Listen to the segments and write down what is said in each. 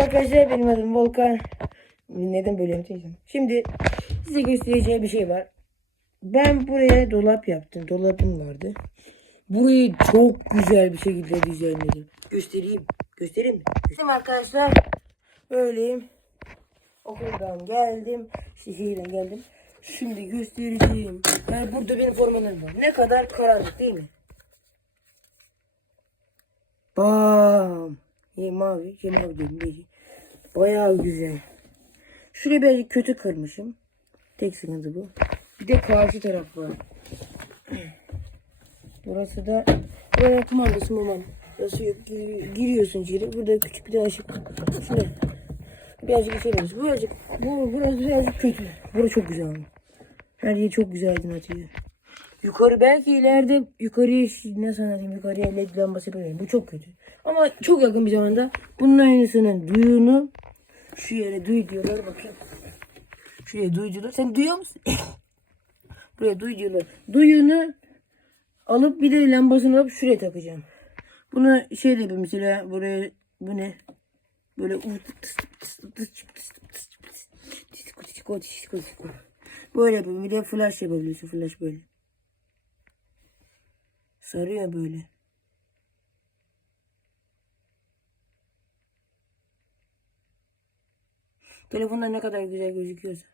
arkadaşlar benim adım Volkan. Neden böyle yapacağım? Şimdi size göstereceğim bir şey var. Ben buraya dolap yaptım. Dolabım vardı. Burayı çok güzel bir şekilde düzenledim. Göstereyim. Göstereyim mi? Göstereyim arkadaşlar. Böyleyim. Okuldan geldim. Şehirden geldim. Şimdi göstereceğim. Yani burada benim formalarım var. Ne kadar karanlık değil mi? Bam. Ye mavi, ye mavi dedim değil. Bayağı güzel. Şuraya birazcık kötü kırmışım. Tek sıkıntı bu. Bir de karşı taraf var. Burası da buraya kumandası mamam. Burası yok. Gir- Giriyorsun içeri. Burada küçük bir ışık. Şurada. Birazcık içeri giriyorsun. Birazcık, bu, burası birazcık kötü. Burası çok güzel. Her yeri çok güzel aydınlatıyor. Yukarı belki ileride yukarıya ne sanatayım yukarıya led lambası yapabilirim. Bu çok kötü. Ama çok yakın bir zamanda bunun aynısının duyunu şu yere duy diyorlar bakın. Şuraya duy diyorlar. Sen duyuyor musun? Buraya duy diyorlar. Duyunu alıp bir de lambasını alıp şuraya takacağım. Bunu şey de yapayım mesela buraya bu ne? Böyle böyle yapayım. Bir de flash yapabiliyorsun. Flash böyle. Sarıyor böyle. Telefonda ne kadar güzel gözüküyorsa.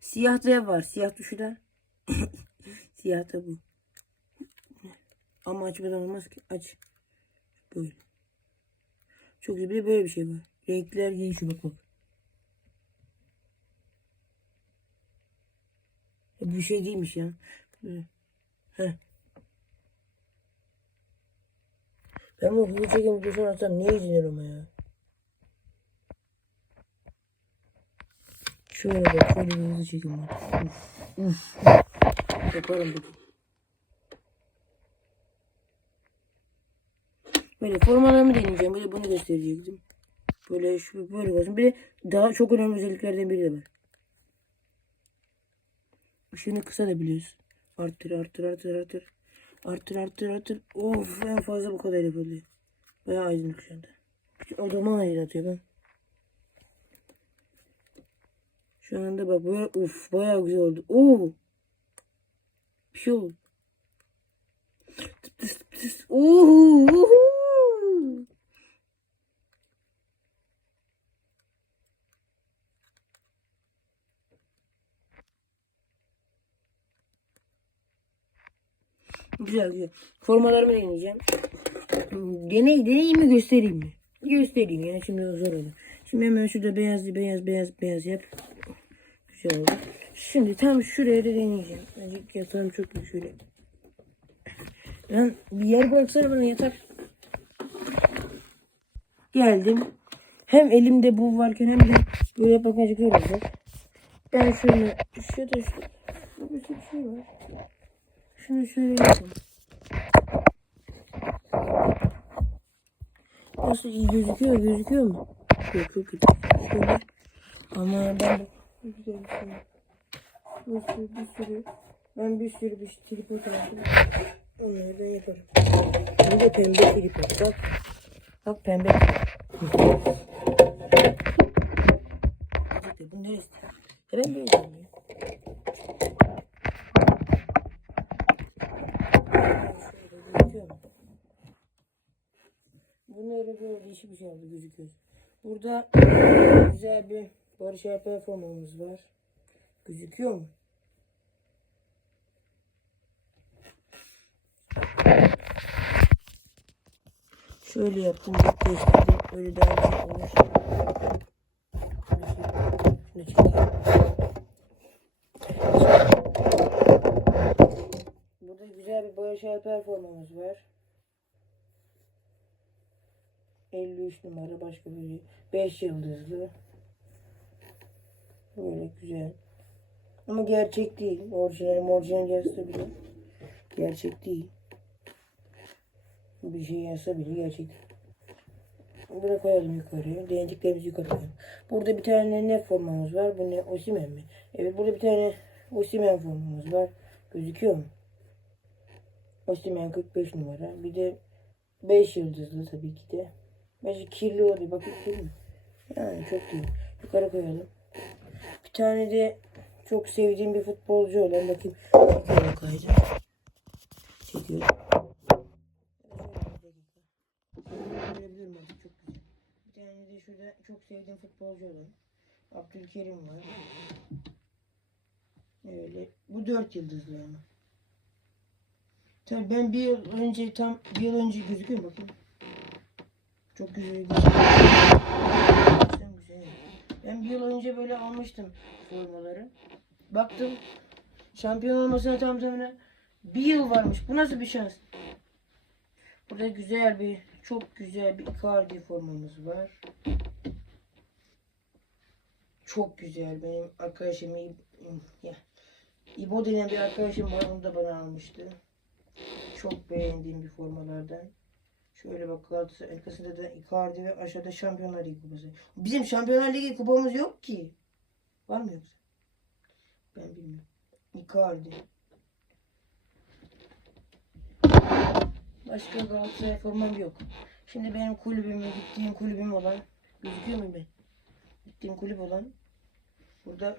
Siyah da var. Siyah tuşu da. Siyah da bu. Ama açmadan olmaz ki. Aç. Böyle. Çok güzel. Bir de böyle bir şey var. Renkler değişiyor bak bak. Bu şey değilmiş ya. Ben bu hızlı çekim videosunu atsam ne izlenir ama ya. Şöyle bak şöyle bir hızlı çekim var. Yaparım bunu. Böyle formalarımı deneyeceğim. Bir de bunu gösterecektim. Böyle şu böyle olsun. Bir de daha çok önemli özelliklerden biri de var. Işığını kısa da biliyorsun. Arttır arttır arttır arttır. Arttır arttır arttır. Of en fazla bu kadar yapılıyor. Bayağı aydınlık şu anda. Odamı aydınlatıyor ben. Şu anda bak böyle uf bayağı güzel oldu. Oo. Bir şey oldu. Tıp tıs tıp tıs. Oo. Güzel güzel. Formalarımı deneyeceğim. Deney, deneyeyim mi göstereyim mi? Göstereyim ya şimdi zor olur. Şimdi hemen şurada beyaz beyaz beyaz beyaz yap. Güzel oldu. Şimdi tam şuraya da deneyeceğim. Bence yatağım çok büyük şöyle. Ben bir yer bıraksana bana yatak. Geldim. Hem elimde bu varken hem de böyle bakınca olacak. Ben şöyle şurada şu bir şey var. Şunu şöyle. Nasıl iyi gözüküyor gözüküyor mu? Yok kötü. Şöyle. Ama ben güzel bir şey. Sürü bir sürü. Ben bir sürü bir tripod aldım. Onları da yaparım. Bir de pembe tripod. Bak. Bak pembe. Bu neresi? Ben böyle yapıyorum. Şöyle gözüküyor mu? Bunları böyle değişik bir şey oldu gözüküyor. Burada güzel bir Barış Alper formamız var. Gözüküyor mu? Şöyle yaptım. Gösterdim. Öyle daha güzel olmuş. Şunu çekeyim. Burada güzel bir Barış Alper formamız var. 53 numara başka bir 5 yıldızlı. Böyle güzel. Ama gerçek değil. Orijinal orijinal yazsa bile gerçek değil. Bir şey yazsa bile gerçek değil. Bunu koyalım yukarıya. Değneciklerimizi yukarı. Burada bir tane ne formamız var? Bu ne? Osimen mi? Evet burada bir tane Osimhen formamız var. Gözüküyor mu? Osimhen 45 numara. Bir de 5 yıldızlı tabii ki de. Bence kirli oluyor. Bakın kirli mi? Yani çok değil. Yukarı koyalım. Bir tane de çok sevdiğim bir futbolcu olan bakayım. Yukarı kaydı. Çekiyorum. Bir şurada çok sevdiğim futbolcu olan Abdülkerim var. Öyle. Bu dört yıldızlı ama. Tabii ben bir yıl önce tam bir yıl önce gözüküyor mu? Çok güzel. Güzel, güzel. Ben bir yıl önce böyle almıştım formaları. Baktım şampiyon olmasına tam tamına bir yıl varmış. Bu nasıl bir şans? Burada güzel bir, çok güzel bir Icardi formamız var. Çok güzel. Benim arkadaşım ya, İbo denen bir arkadaşım var. Onu da bana almıştı. Çok beğendiğim bir formalardan. Şöyle bak Galatasaray arkasında da Icardi ve aşağıda Şampiyonlar Ligi kupası. Bizim Şampiyonlar Ligi kupamız yok ki. Var mı yoksa? Ben bilmiyorum. Icardi. Başka Galatasaray formam yok. Şimdi benim kulübümü, gittiğim kulübüm olan, gözüküyor muyum ben? Gittiğim kulüp olan, burada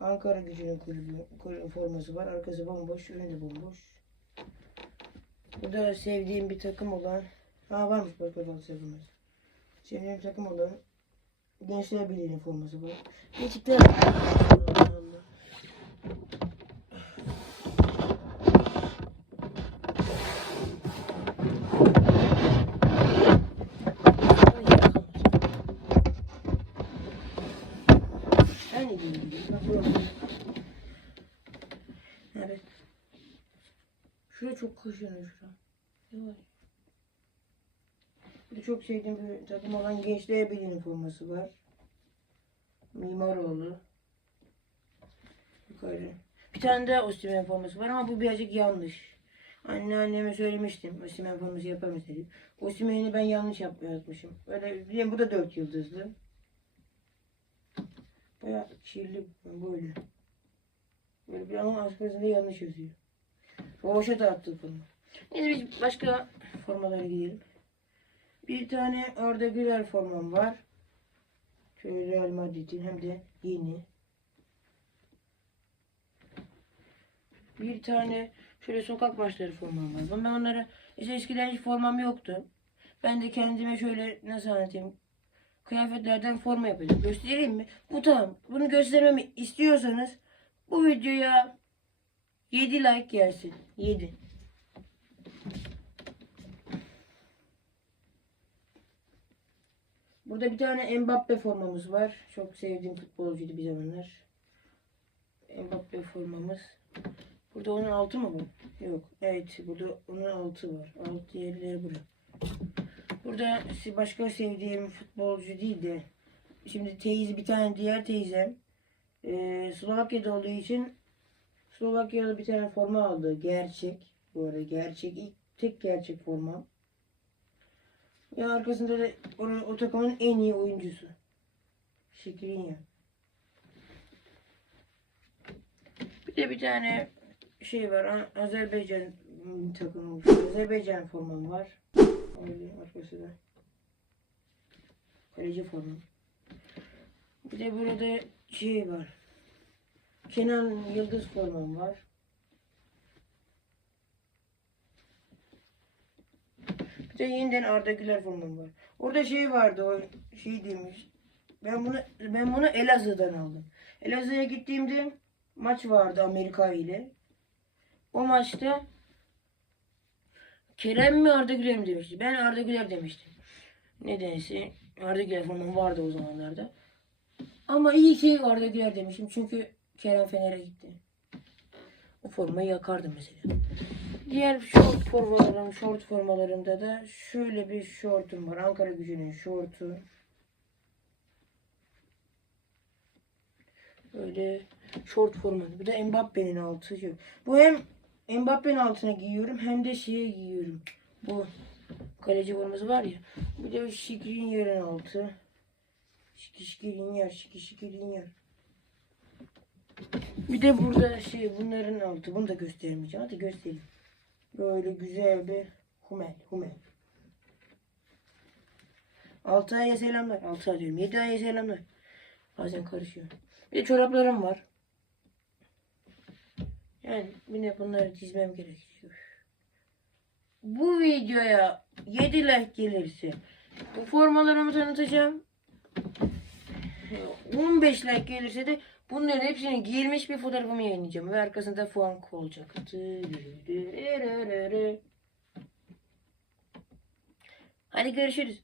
Ankara gücünün kulübü, kulübü forması var. Arkası bomboş, önü de bomboş. Burada sevdiğim bir takım olan, ha varmış forması. Sevdiğim bir takım olan Gençler Birliği'nin forması? Bak burası. Evet. Şuraya çok kaşınıyor şura. Ne var? Bir de çok sevdiğim bir takım olan Gençler Birliği'nin forması var. Mimaroğlu. Yukarı. Bir tane de Osimhen forması var ama bu birazcık yanlış. Anneanneme söylemiştim. Osimhen forması yapar mısın. Osimhen'i ben yanlış yap yazmışım. Böyle bileyim bu da 4 yıldızlı. Baya kirli böyle. Böyle bir ama arkasında yanlış yazıyor. Rovaşa da attı forma. Neyse biz başka formalara gidelim. Bir tane Arda Güler formam var. Şöyle Real Madrid'in hem de yeni. Bir tane şöyle sokak maçları formam var. Ben onları işte eskiden hiç formam yoktu. Ben de kendime şöyle nasıl anlatayım kıyafetlerden forma yapacağım. Göstereyim mi? Bu tamam. Bunu göstermemi istiyorsanız bu videoya 7 like gelsin. 7. Burada bir tane Mbappe formamız var. Çok sevdiğim futbolcuydu bir zamanlar. Mbappe formamız. Burada onun altı mı var? Yok. Evet burada onun altı var. Alt yerleri burada. Burada başka sevdiğim futbolcu değil de şimdi teyze bir tane diğer teyzem eee Slovakya'da olduğu için Slovakya'da bir tane forma aldı. Gerçek. Bu arada gerçek. ilk tek gerçek forma. Ya arkasında da o, o takımın en iyi oyuncusu. Şikrinya. Bir de bir tane şey var. Azerbaycan takımı. Azerbaycan formam var. Arkası da. Kaleci formam. Bir de burada şey var. Kenan Yıldız formam var. De yeniden Arda Güler formam var. Orada şey vardı o şey demiş. Ben bunu ben bunu Elazığ'dan aldım. Elazığ'a gittiğimde maç vardı Amerika ile. O maçta Kerem mi Arda Güler mi demişti. Ben Arda Güler demiştim. Nedense Arda Güler formam vardı o zamanlarda. Ama iyi ki Arda Güler demişim. Çünkü Kerem Fener'e gitti. O formayı yakardım mesela. Diğer short formalarım, short formalarımda da şöyle bir shortum var. Ankara gücünün shortu. Böyle short forması. Bu da Mbappe'nin altı. Bu hem Mbappe'nin altına giyiyorum hem de şeye giyiyorum. Bu kaleci forması var ya. Bir de Şikrinyar'ın altı. Şiki şikrin yer, şiki şikrin yer. Bir de burada şey bunların altı. Bunu da göstermeyeceğim. Hadi göstereyim. Böyle güzel bir humel. Humel. 6 aya selamlar. 6 ay diyorum. 7 aya selamlar. Bazen karışıyor. Bir de çoraplarım var. Yani yine bunları çizmem gerekiyor. Bu videoya 7 like gelirse bu formalarımı tanıtacağım. 15 like gelirse de bunların hepsini giyilmiş bir fotoğrafımı yayınlayacağım. Ve arkasında funk olacak. Hadi görüşürüz.